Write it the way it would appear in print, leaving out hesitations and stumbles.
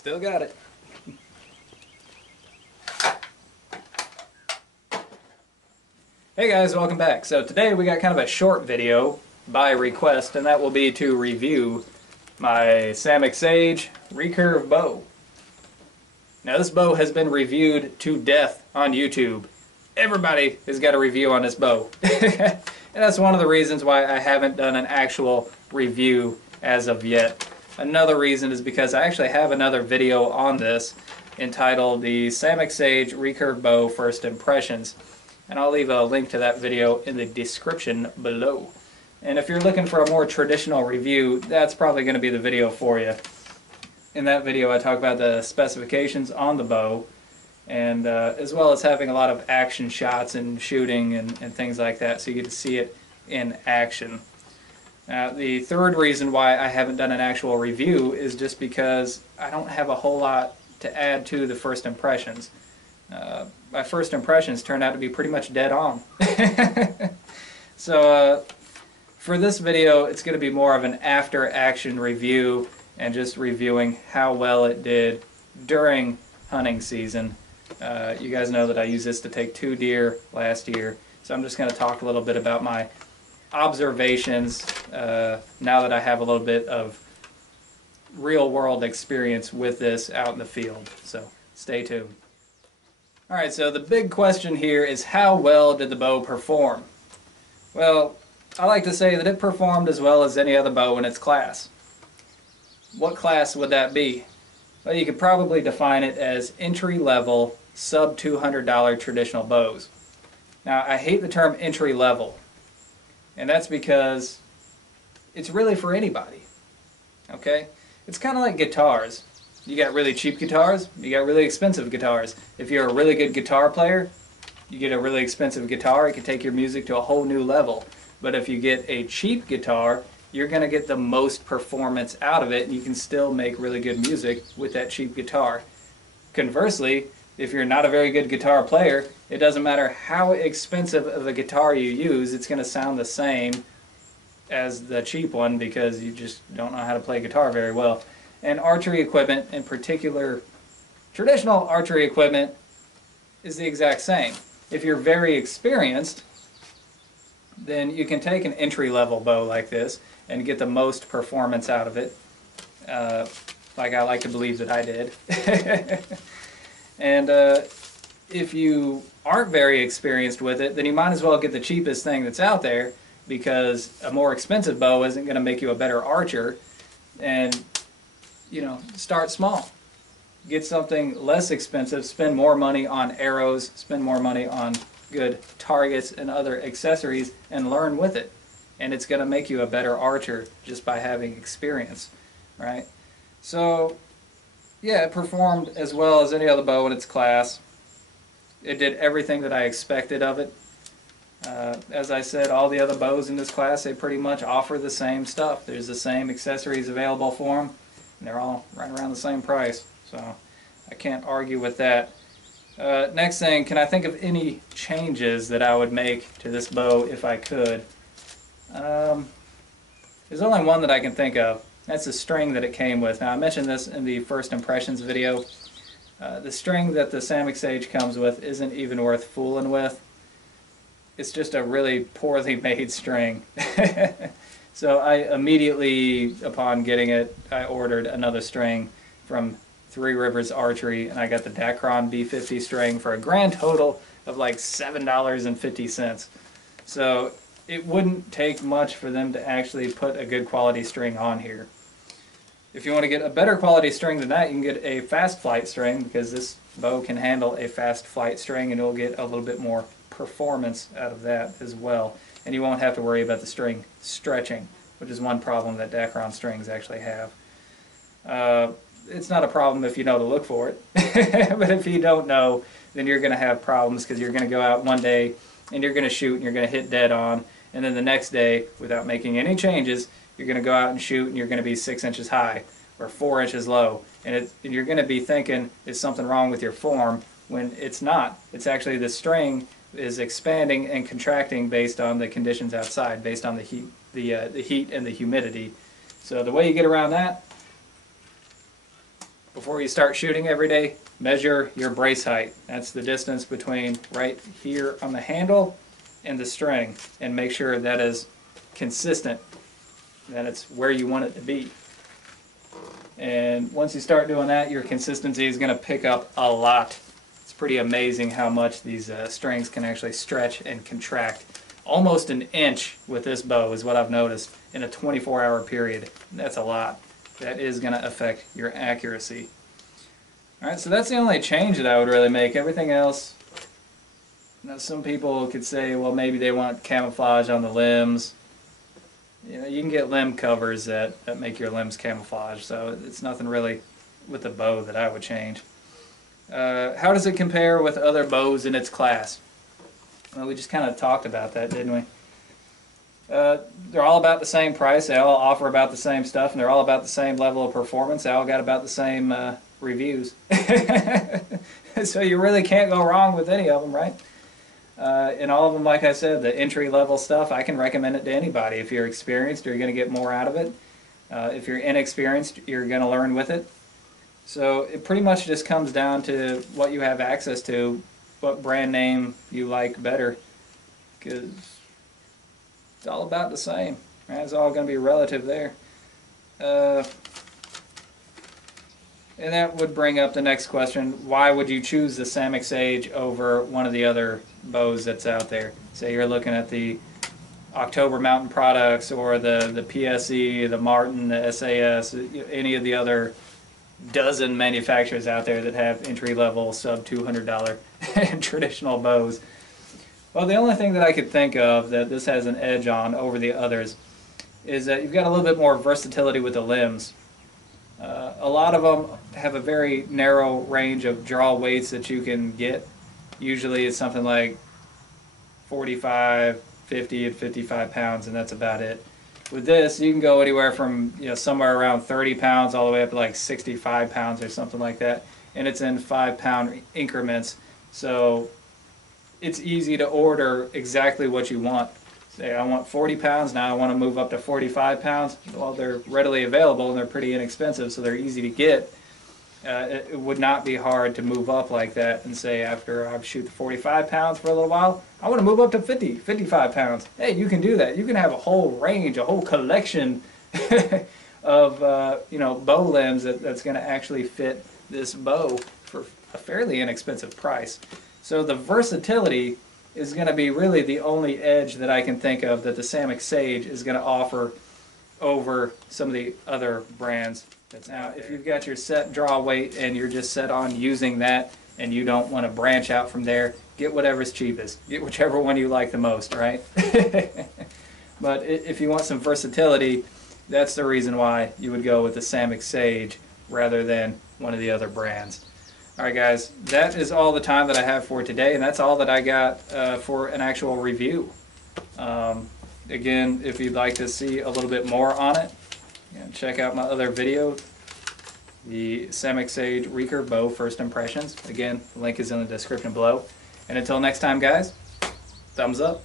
Still got it. Hey guys, welcome back. So today we got kind of a short video by request, and that will be to review my Samick Sage recurve bow. Now this bow has been reviewed to death on YouTube. Everybody has got a review on this bow. And that's one of the reasons why I haven't done an actual review as of yet. Another reason is because I actually have another video on this entitled the Samick Sage recurve bow first impressions. And I'll leave a link to that video in the description below. And if you're looking for a more traditional review, that's probably going to be the video for you. In that video I talk about the specifications on the bow, and as well as having a lot of action shots and shooting and things like that, so you get to see it in action. Now the third reason why I haven't done an actual review is just because I don't have a whole lot to add to the first impressions. My first impressions turned out to be pretty much dead on. So for this video it's going to be more of an after action review and just reviewing how well it did during hunting season. You guys know that I used this to take 2 deer last year, so I'm just going to talk a little bit about my observations now that I have a little bit of real world experience with this out in the field. So stay tuned. Alright, so the big question here is, how well did the bow perform? Well, I like to say that it performed as well as any other bow in its class. What class would that be? Well, you could probably define it as entry-level, sub-$200 traditional bows. Now, I hate the term entry-level, and that's because it's really for anybody. Okay? It's kind of like guitars. You got really cheap guitars, you got really expensive guitars. If you're a really good guitar player, you get a really expensive guitar, it can take your music to a whole new level. But if you get a cheap guitar, you're going to get the most performance out of it, and you can still make really good music with that cheap guitar. Conversely, if you're not a very good guitar player, it doesn't matter how expensive of a guitar you use, it's going to sound the same as the cheap one because you just don't know how to play guitar very well. And archery equipment, in particular traditional archery equipment, is the exact same. If you're very experienced, then you can take an entry-level bow like this and get the most performance out of it, like I like to believe that I did. And if you aren't very experienced with it, then you might as well get the cheapest thing that's out there, because a more expensive bow isn't going to make you a better archer. And you know, start small. Get something less expensive, spend more money on arrows, spend more money on good targets and other accessories, and learn with it. And it's going to make you a better archer just by having experience, right? So, yeah, it performed as well as any other bow in its class. It did everything that I expected of it. As I said, all the other bows in this class, they pretty much offer the same stuff. There's the same accessories available for them. And they're all right around the same price, so I can't argue with that. Next thing, can I think of any changes that I would make to this bow if I could? There's only one that I can think of. That's the string that it came with. Now I mentioned this in the first impressions video. The string that the Samick Sage comes with isn't even worth fooling with. It's just a really poorly made string. So I immediately, upon getting it, I ordered another string from Three Rivers Archery, and I got the Dacron B50 string for a grand total of like $7.50. So it wouldn't take much for them to actually put a good quality string on here. If you want to get a better quality string than that, you can get a fast flight string, because this bow can handle a fast flight string, and you'll get a little bit more performance out of that as well. And you won't have to worry about the string stretching, which is one problem that Dacron strings actually have. It's not a problem if you know to look for it, but if you don't know, then you're going to have problems, because you're going to go out one day and you're going to shoot and you're going to hit dead on, and then the next day, without making any changes, you're going to go out and shoot and you're going to be 6 inches high or 4 inches low, and you're going to be thinking, is something wrong with your form, when it's not. It's actually the string is expanding and contracting based on the conditions outside, based on the heat and the humidity. So the way you get around that before you start shooting every day, measure your brace height. That's the distance between right here on the handle and the string, and make sure that is consistent, that it's where you want it to be. And once you start doing that, your consistency is going to pick up a lot. It's pretty amazing how much these strings can actually stretch and contract. Almost an inch with this bow is what I've noticed in a 24-hour period. That's a lot. That is going to affect your accuracy. Alright, so that's the only change that I would really make. Everything else, you know, some people could say, well, maybe they want camouflage on the limbs. You know, you can get limb covers that make your limbs camouflage, so it's nothing really with the bow that I would change. How does it compare with other bows in its class? Well, we just kind of talked about that, didn't we? They're all about the same price, they all offer about the same stuff, and they're all about the same level of performance. They all got about the same reviews. So you really can't go wrong with any of them, right? And all of them, like I said, the entry-level stuff, I can recommend it to anybody. If you're experienced, you're going to get more out of it. If you're inexperienced, you're going to learn with it. So it pretty much just comes down to what you have access to, what brand name you like better, because it's all about the same. Right? It's all going to be relative there. And that would bring up the next question: why would you choose the Samick Sage over one of the other bows that's out there? Say you're looking at the October Mountain products, or the PSE, the Martin, the SAS, any of the other dozen manufacturers out there that have entry-level sub $200 traditional bows. Well, the only thing that I could think of that this has an edge on over the others is that you've got a little bit more versatility with the limbs. A lot of them have a very narrow range of draw weights that you can get. Usually it's something like 45, 50, and 55 pounds, and that's about it. With this, you can go anywhere from, you know, somewhere around 30 pounds all the way up to like 65 pounds or something like that, and it's in 5-pound increments. So it's easy to order exactly what you want. Say I want 40 pounds, now I want to move up to 45 pounds. Well, they're readily available and they're pretty inexpensive, so they're easy to get. It would not be hard to move up like that and say, after I shoot the 45 pounds for a little while, I want to move up to 50, 55 pounds. Hey, you can do that. You can have a whole range, a whole collection of you know, bow limbs that's going to actually fit this bow for a fairly inexpensive price. So the versatility is going to be really the only edge that I can think of that the Samick Sage is going to offer over some of the other brands. Now, if you've got your set draw weight and you're just set on using that and you don't want to branch out from there, get whatever's cheapest. Get whichever one you like the most, right? But if you want some versatility, that's the reason why you would go with the Samick Sage rather than one of the other brands. Alright guys, that is all the time that I have for today, and that's all that I got for an actual review. Again, if you'd like to see a little bit more on it, check out my other video, the Samick Sage Recurve Bow First Impressions. Again, the link is in the description below. And until next time guys, thumbs up.